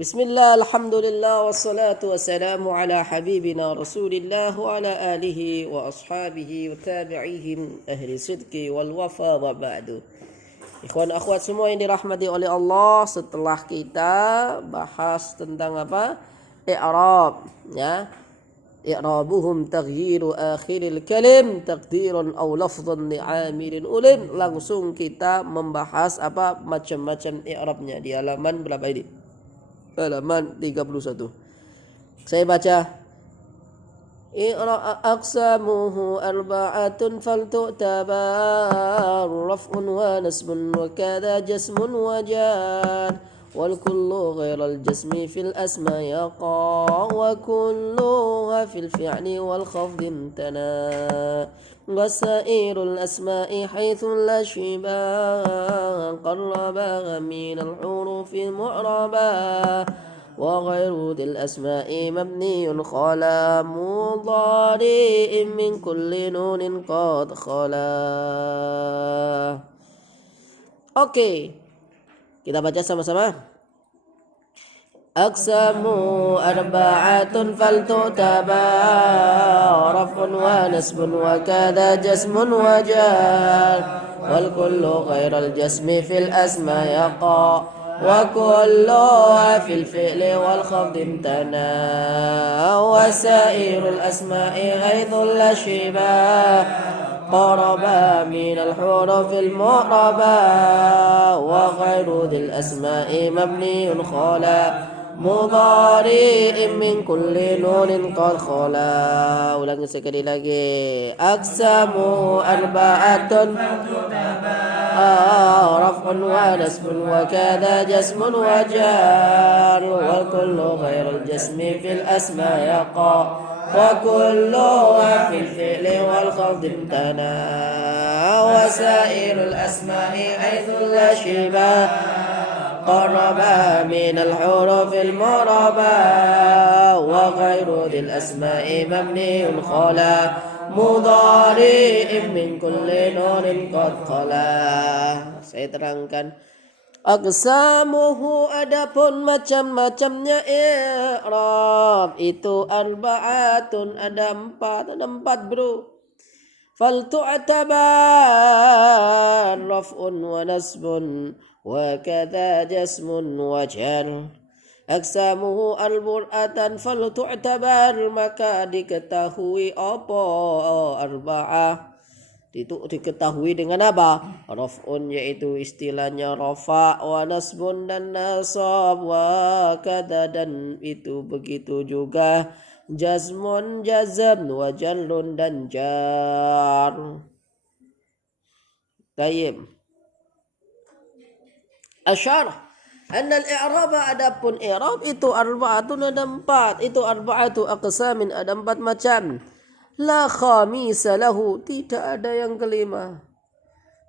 Bismillah, alhamdulillah, wassalatu wassalamu ala habibina rasulillah wa ala alihi wa ashabihi wa tabi'ihim ahli sidqi wal wafa wa ba'du. Ikhwan akhwat semua yang dirahmati oleh Allah, setelah kita bahas tentang apa? I'rab, ya. I'rabuhum taghyiru akhiril kalim taqdiran aw lafdhan li'amilin ulim. Langsung kita membahas apa macam-macam i'rabnya di halaman berapa ini? Halaman 31. Saya baca. Aqsamuhu arba'atun faltu'tabar raf'un wa nasbun wa kadha jasmun wa jar wal kullu ghairal jasmi fil asma yaqa wa kulluha fil fi'li wal khafdi imtana wasairul asma'i haythu la shibah qarraba min al hurufi mu'raba وغير ذي الأسماء مبني خلا مضارع من كل نون قد خلا. Oke, kita baca sama-sama. Aqsamu arba'atun faltu'tabar raf'un wa nasbun wa kadha jasmun wa jar wal kullu ghairal jasmi fil asma yaqa وكلها في الفعل والخفض امتنى وسائر الأسماء حيث لا شباه قربا من الحروف المعربة وغير ذي الأسماء مبني خلا مضارع من كل نون قد خلا. Ulangi sekali lagi. Aqsamu arba'atun رفع ونسب وكذا جسم وجار والكل غير الجسم في الأسماء يقع وكلها في الفعل والخفض امتنى وسائر الأسماء حيث لا شباه قربا من الحروف المعربة وغير ذي الأسماء مبني خلا mudhari min kulli nunin qad khala. Saya terangkan. Aqsamuhu adapun macam-macamnya i'rab itu arba'atun, ada empat bro. Fal tu'tabar raf'un wa nasbun wa kadha jasmun wa jar. Aksamuhu al-bur'atan fal tu'tabar, maka diketahui apa arba'ah itu diketahui dengan apa? Raf'un yaitu istilahnya rafa, wa nasbun dan nasab, wa kada dan itu begitu juga jazmun jazm, wa jarrun dan jar. Tayyib. Asyarah Anal i'raba, adapun i'rab itu arba'atun, ada empat. Itu arba'atu aqsamin, ada empat macam. La khamisa lahu, tidak ada yang kelima.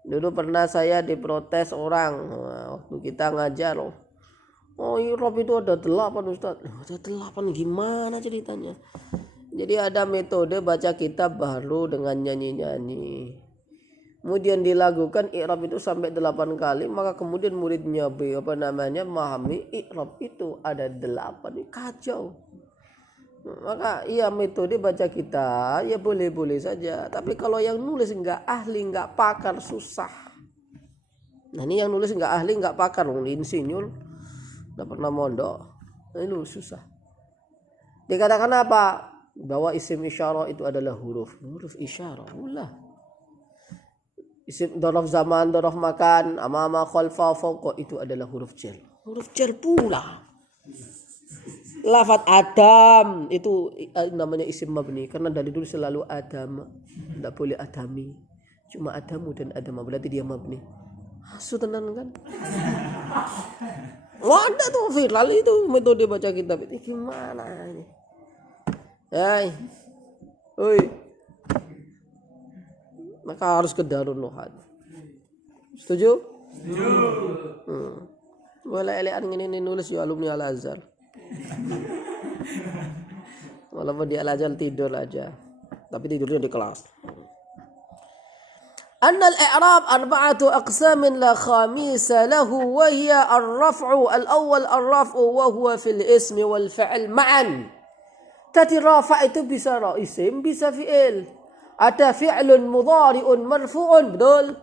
Dulu pernah saya diprotes orang waktu kita ngajar. Oh, i'rab itu ada 8 Ustaz. Ada 8 gimana ceritanya? Jadi ada metode baca kitab baru dengan nyanyi-nyanyi. Kemudian dilakukan i'rab itu sampai 8 kali, maka kemudian muridnya memahami i'rab itu ada 8. Ini kacau. Maka iya metode baca kita ya boleh-boleh saja, tapi kalau yang nulis enggak ahli, enggak pakar, susah. Nah, ini yang nulis enggak ahli, enggak pakar, insinyur, enggak pernah mondok. Nah, ini susah. Dikatakan apa? Bahwa isim isyarah itu adalah huruf isyarah. Ulah. Isim dhorof zaman, dhorof makan, amama, khalfa, fawqa itu adalah huruf jar. Huruf jar pula. Lafaz Adam itu namanya isim mabni karena dari dulu selalu Adam. Tidak boleh Adami. Cuma Adamu dan Adama, berarti dia mabni. Asu tenan kan? Wadah tuh viral itu metode baca kitab. Ini gimana ini? Hai. Oi. Maka harus ke Darul Nuhat. Setuju? Setuju. Wala elean ngene nulis ya alumni Al Azhar. Walaupun di Al Azhar tidur aja, tapi tidurnya di kelas. أن الإعراب أربعة أقسام لا خاميس له وهي الرفع الأول الرفع وهو في الاسم والفعل معا. Tadi rafa itu bisa isim, bisa fi'il. Ada fi'lun mudhari'un marfu'un, betul?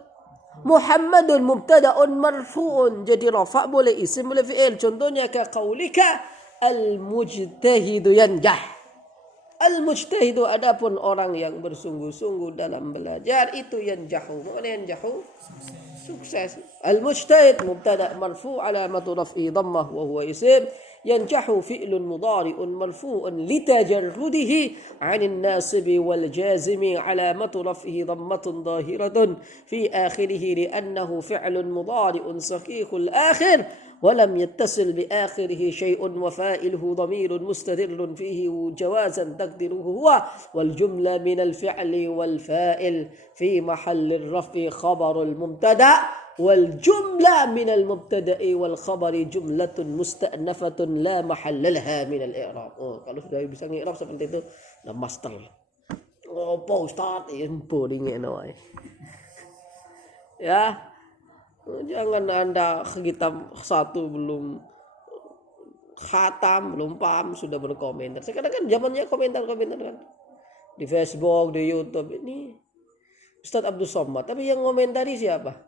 Muhammadun mubtada'un marfu'un. Jadi rafa boleh isim, boleh fi'il. Contohnya ka qaulika al-mujtahidu yanjah. Al-mujtahidu adapun orang yang bersungguh-sungguh dalam belajar itu yanjahu. Mana yanjahu? Sukses. Al-mujtahid mubtada' marfu' alamatu raf'i dhammah wa huwa isim. ينجح فعل مضارع مرفوع لتجرده عن الناصب والجازم علامة رفعه ضمة ظاهرة في آخره لأنه فعل مضارع صحيح الآخر ولم يتصل بآخره شيء وفائله ضمير مستتر فيه جوازا تقدره هو والجملة من الفعل والفائل في محل الرفع خبر المبتدأ والجملة من المبتدأ والخبر جملة مستأنفة لا محل لها من الإعراب. Kalau sudah bisa ngi'rab seperti itu, udah master. Apa Ustaz? Info dingin wae. Ya. Jangan Anda kitab satu belum khatam, belum paham sudah berkomentar. Sekarang kan zamannya komentar-komentar kan. Di Facebook, di YouTube ini Ustaz Abdul Somad, tapi yang komentari siapa?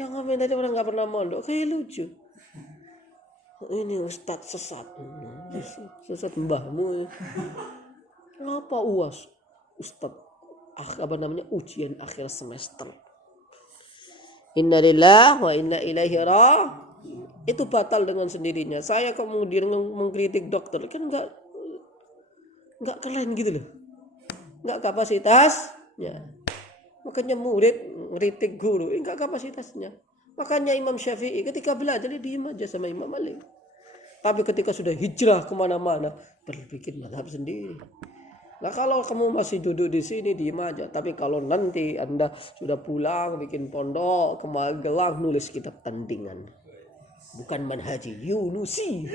Yang komentari orang nggak pernah mondok, kayak lucu. Ini Ustaz sesat, sesat mbahmu. Kenapa UAS? Ustaz, apa namanya ujian akhir semester. Inna lillahi wa inna ilaihi raji'un. Itu batal dengan sendirinya. Saya kemudian mengkritik dokter kan nggak keren gitu loh, nggak kapasitasnya. Makanya murid ngeritik guru, enggak kapasitasnya. Makanya Imam Syafi'i ketika belajar dia diam aja sama Imam Malik. Tapi ketika sudah hijrah kemana-mana, berbikin mazhab sendiri. Nah kalau kamu masih duduk di sini diam aja. Tapi kalau nanti Anda sudah pulang bikin pondok ke Magelang nulis kitab tandingan, bukan manhaji Yunusi.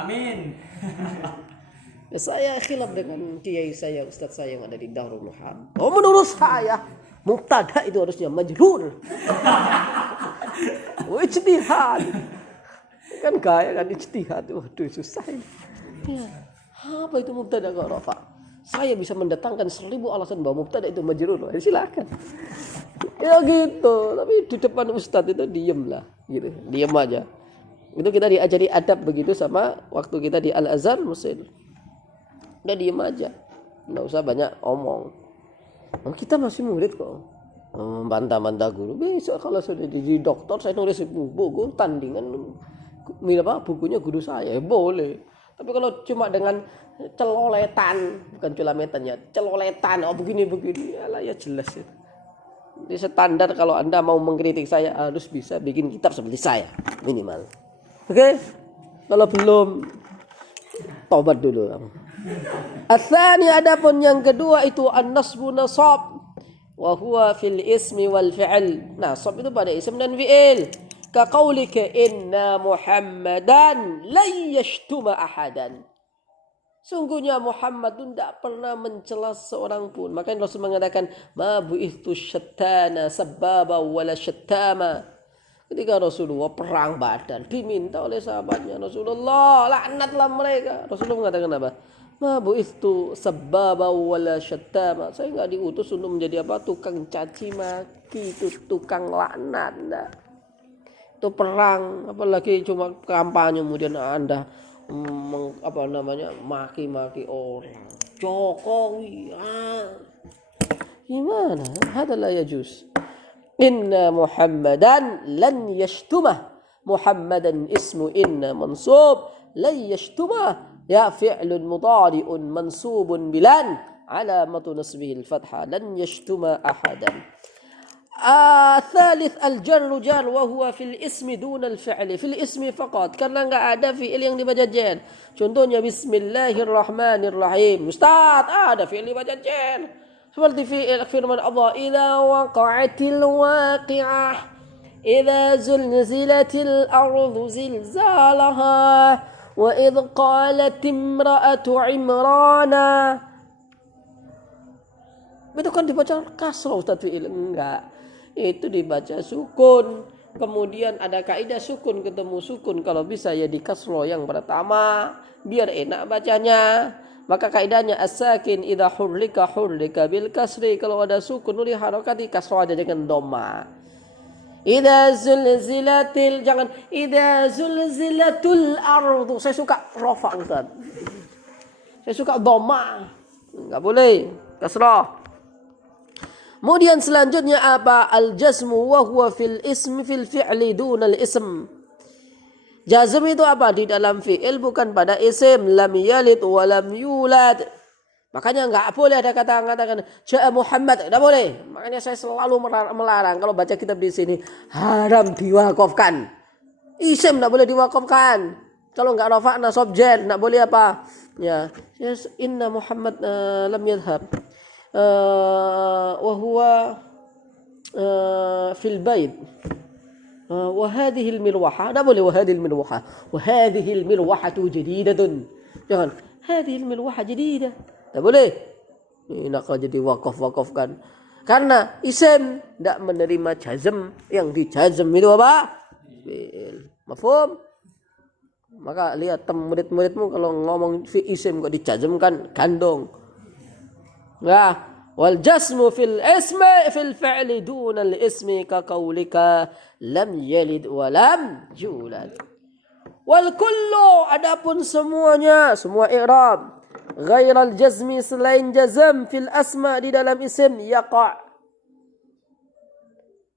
Amin. Ya, saya khilaf dengan kiai saya, ustaz saya yang ada di Darul Muhammad. Oh, menurut saya mubtada itu harusnya majrur. Ijtihad. Kan kaya kan ijtihad. Waduh susah ini. Ya. Apa itu mubtada kok rafa? Saya bisa mendatangkan 1000 alasan bahwa mubtada itu majrur. Ya, silakan. Ya gitu. Tapi di depan ustaz itu diem lah, gitu. Diem aja. Itu kita diajari adab begitu sama waktu kita di Al-Azhar Mesir. Udah diem aja, nggak usah banyak omong. Kita masih murid kok, bantah-bantah guru. Besok kalau sudah jadi dokter, saya nulis buku tandingan, bukunya guru saya, boleh. Tapi kalau cuma dengan celoletan, bukan culametan ya, celoletan, oh begini, alah ya jelas itu. Ini standar kalau Anda mau mengkritik saya harus bisa bikin kitab seperti saya minimal. Oke? Kalau belum, tobat dulu. Atsani adapun yang kedua itu an-nasbu nasab wa huwa fil ismi wal fi'l. Nasab itu pada isim dan fi'il. Ka qaulika inna Muhammadan la yashtuma ahadan. Sungguhnya Muhammad itu tidak pernah mencela seorang pun. Makanya Rasul mengatakan ma bu'ithu syattana sababa wala syattama. Ketika Rasulullah perang Badar diminta oleh sahabatnya, Rasulullah laknatlah mereka. Rasulullah mengatakan apa? Ma bu'ithu sababa wala syattama. Saya enggak diutus untuk menjadi apa? Tukang caci maki, itu tukang laknat. Enggak. Itu perang, apalagi cuma kampanye kemudian Anda maki-maki orang. Jokowi. Gimana? Hada la yajuz. Inna Muhammadan lan yashtumah. Muhammadan ismu inna mansub lan yashtumah. Ya fi'lun mudari'un mansubun bilan alamatu nasbihi al-fathah lan yashtuma ahadan. Thalith al-jar jar wa huwa fil ismi dun al-fi'li. Fil ismi faqat, karena enggak ada fi'il yang dibaca jar. Contohnya bismillahirrahmanirrahim. Ustaz, ada fi'il dibaca jar. Seperti fi'il firman Allah, idza waqa'atil waqi'ah, idza zulzilatil ardu zilzalaha, wa idh qalat imra'atu imrana Itu kan dibaca kasroh Ustaz fi'il. Enggak. Itu dibaca sukun. Kemudian ada kaidah sukun ketemu sukun. Kalau bisa ya di kasroh yang pertama. Biar enak bacanya. Maka kaidahnya as-sakin idha hurrika bil kasri. Kalau ada sukun uli harakati kasroh aja dengan doma. Idza zulzilatil, jangan idza zulzilatul ardu. Saya suka rafa Ustaz. Saya suka doma. Enggak boleh kasrah. Kemudian selanjutnya apa? Al-jazmu wa huwa fil ismi fil fi'li dunal ism. Jazm itu apa? Di dalam fi'il bukan pada isim. Lam yalid wa lam yulad. Makanya enggak boleh ada kata-kata ja'a Muhammad. Enggak boleh. Makanya saya selalu melarang kalau baca kitab di sini haram diwakafkan. Isim enggak boleh diwakafkan. Kalau enggak rafa' nasab jar, enggak boleh apa? Ya, inna Muhammad lam yadhhab. وهو في البيت وهذه المروحة لا boleh وهذه المروحة جديدة jangan هذه المروحة جديدة tak boleh ini nak jadi wakaf-wakafkan karena isim tidak menerima jazm yang dijazm itu apa? Fi'il. Mafhum? Maka lihat murid-muridmu kalau ngomong fi isim kok dijazmkan gandong. Ya, wal jasmu fil ismi fil fi'li duna al ismi ka qaulika lam yalid wa lam yulad. Wal kullu adapun semuanya, semua i'rab ghairal jazmi selain jazm fil asma di dalam isim yaqa'.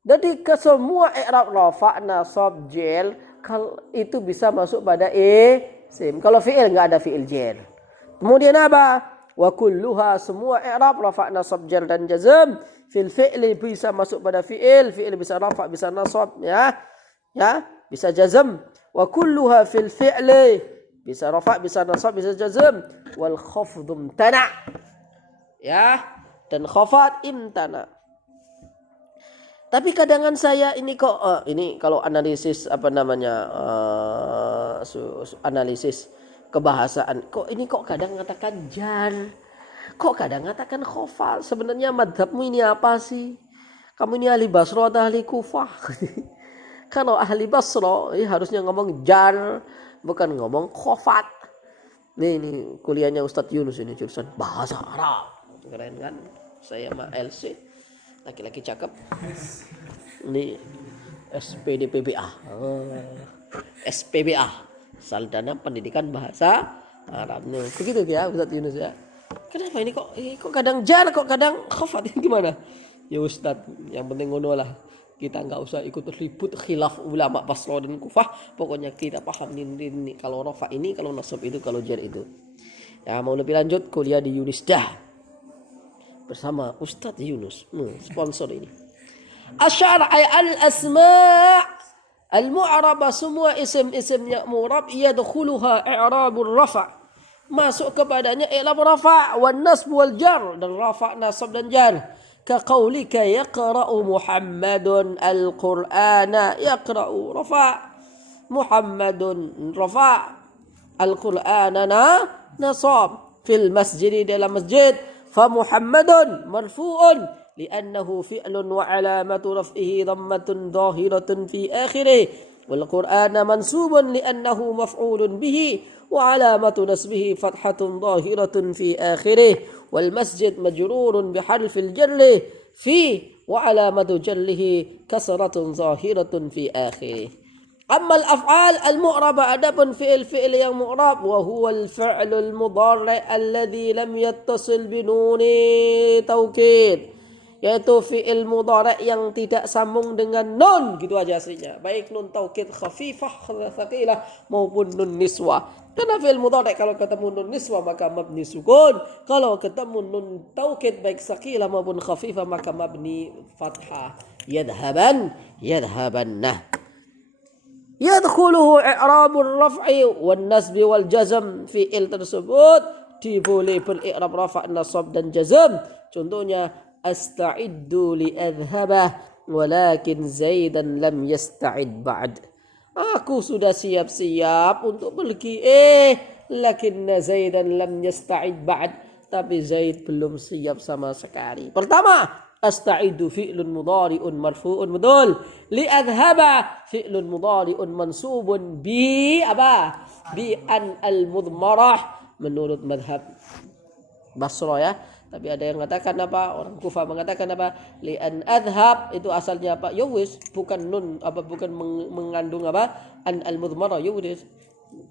Jadi ke semua i'rab rafa' nasab jar itu bisa masuk pada isim. Kalau fi'il enggak ada fi'il jar. Kemudian apa? Wa kulluha semua i'rab rafa' nasab jar dan jazm fil fi'li bisa masuk pada fi'il bisa rafa' bisa nasab ya bisa jazm wa kulluha fil fi'li bisa rafa' bisa nasab bisa jazm wal khafdhu imtana ya dan khafat imtana. Tapi kadangan saya ini kok ini kalau analisis analisis kebahasaan kok kadang mengatakan jar, kok kadang mengatakan khafal. Sebenarnya madhabmu ini apa sih? Kamu ini ahli Basra atau ahli Kufah? Kalau ahli Basra harusnya ngomong jar, bukan ngomong khafat. Ini kuliahnya Ustadz Yunus ini jurusan bahasa Arab. Keren kan? Saya sama LC, laki-laki cakep. Ini SPDPBA. SPBA. Sarjana Pendidikan Bahasa Arab. Begitu ya Ustaz Yunus ya. Kenapa ini kok kadang jar kok kadang khafat gimana? Ya Ustaz, yang penting ngono lah. Kita enggak usah ikut ribut khilaf ulama Basra dan Kufah. Pokoknya kita paham ini kalau rafa ini, kalau nasab itu, kalau jar itu. Ya mau lebih lanjut kuliah di Yunisdah bersama Ustaz Yunus. Sponsor ini. Asy'ari al-asma' al-mu'rabah semua isim-isimnya mu'rab yadkhuluha i'rabur rafa' masuk kepadanya i'rab rafa' wan nasb wal jar dan rafa' nasab dan jar ka qaulika yaqra'u Muhammadun al-Qur'ana yaqra'u rafa' Muhammadun rafa' al-Qur'ana nasab fil masjid dalam masjid fa Muhammadun marfu'un لأنه فعل وعلامة رفعه ضمة ظاهرة في آخره والقرآن منصوب لأنه مفعول به وعلامة نصبه فتحة ظاهرة في آخره والمسجد مجرور بحرف الجر في وعلامة جره كسرة ظاهرة في آخره. أما الأفعال المعربة أدب فعل yang معرب وهو الفعل المضارع الذي لم يتصل بنون توكيد yaitu fi'il mudhari' yang tidak sambung dengan nun gitu aja aslinya, baik nun taukid khafifah tsaqilah maupun nun niswah. Karena fi'il mudhari' kalau ketemu nun niswah maka mabni sukun, kalau ketemu nun taukid baik tsaqilah maupun khafifah maka mabni fathah. Yadhabanna yadkhuluhu i'rabur raf'i wan nasbi wal jazm. Fi'il tersebut diboleh beri'rab rafa' nasab dan jazm. Contohnya asta'iddu li adhhabah walakin Zaidan lam yasta'id ba'd. Aku sudah siap-siap untuk pergi lakinna Zaidan lam yasta'id ba'd. tapi Zaid belum siap sama sekali. Pertama, asta'idu fi'lun mudhari'un marfu'un, betul. Li adhaba fi'lun mudhari'un mansubun bi apa? Bi an al-mudmarah menurut madhab Basra ya. Tapi ada yang mengatakan apa? Orang Kufah mengatakan apa? Li an adhab itu asalnya apa? Ya wis, bukan nun apa, bukan mengandung apa? An al-mudmarah, ya wis.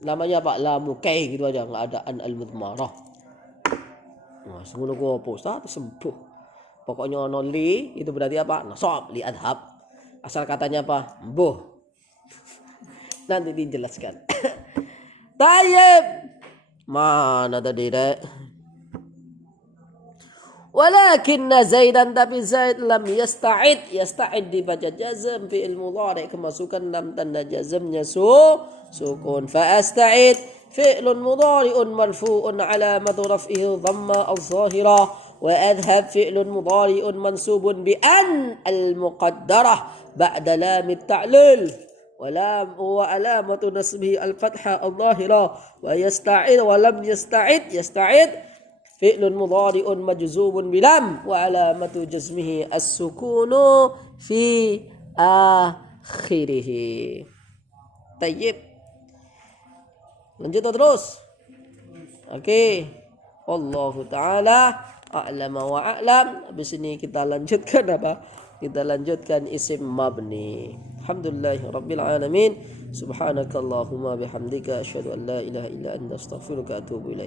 Namanya apa? Lamu kai gitu aja, enggak ada an al-mudmarah. Nah, semono ku apa Ustaz sembuh. Pokoknya ono li itu berarti apa? Nasab, li adhab. Asal katanya apa? Mbuh. Nanti dijelaskan. Tayyib. Mana tadi dek? Walakin Zaidan, tapi Zaid lam yasta'id. Yasta'id dibaca jazm fi'il mudhari' kemasukan lam tanda jazmnya sukun. Fa asta'id fi'lun mudhari'un marfu'un alamatu raf'ihi dhamma al-zahira. Wa adhab fi'lun mudhari'un mansubun bi an al-muqaddarah ba'da lam at-ta'lil. وعلامة نصبه الفتحة الظاهرة. ويستعد ولم يستعد فعل مضارع مجزوم بلم وعلامة جزمه السكون في آخره. طيب lanjut terus. Oke. Wallahu taala a'lam wa a'lam. Habis ini kita lanjutkan apa? Kita lanjutkan isim mabni. Alhamdulillahirabbil alamin. Subhanakallahumma bihamdika asyhadu an la ilaha illa anta astaghfiruka wa atubu ilaik.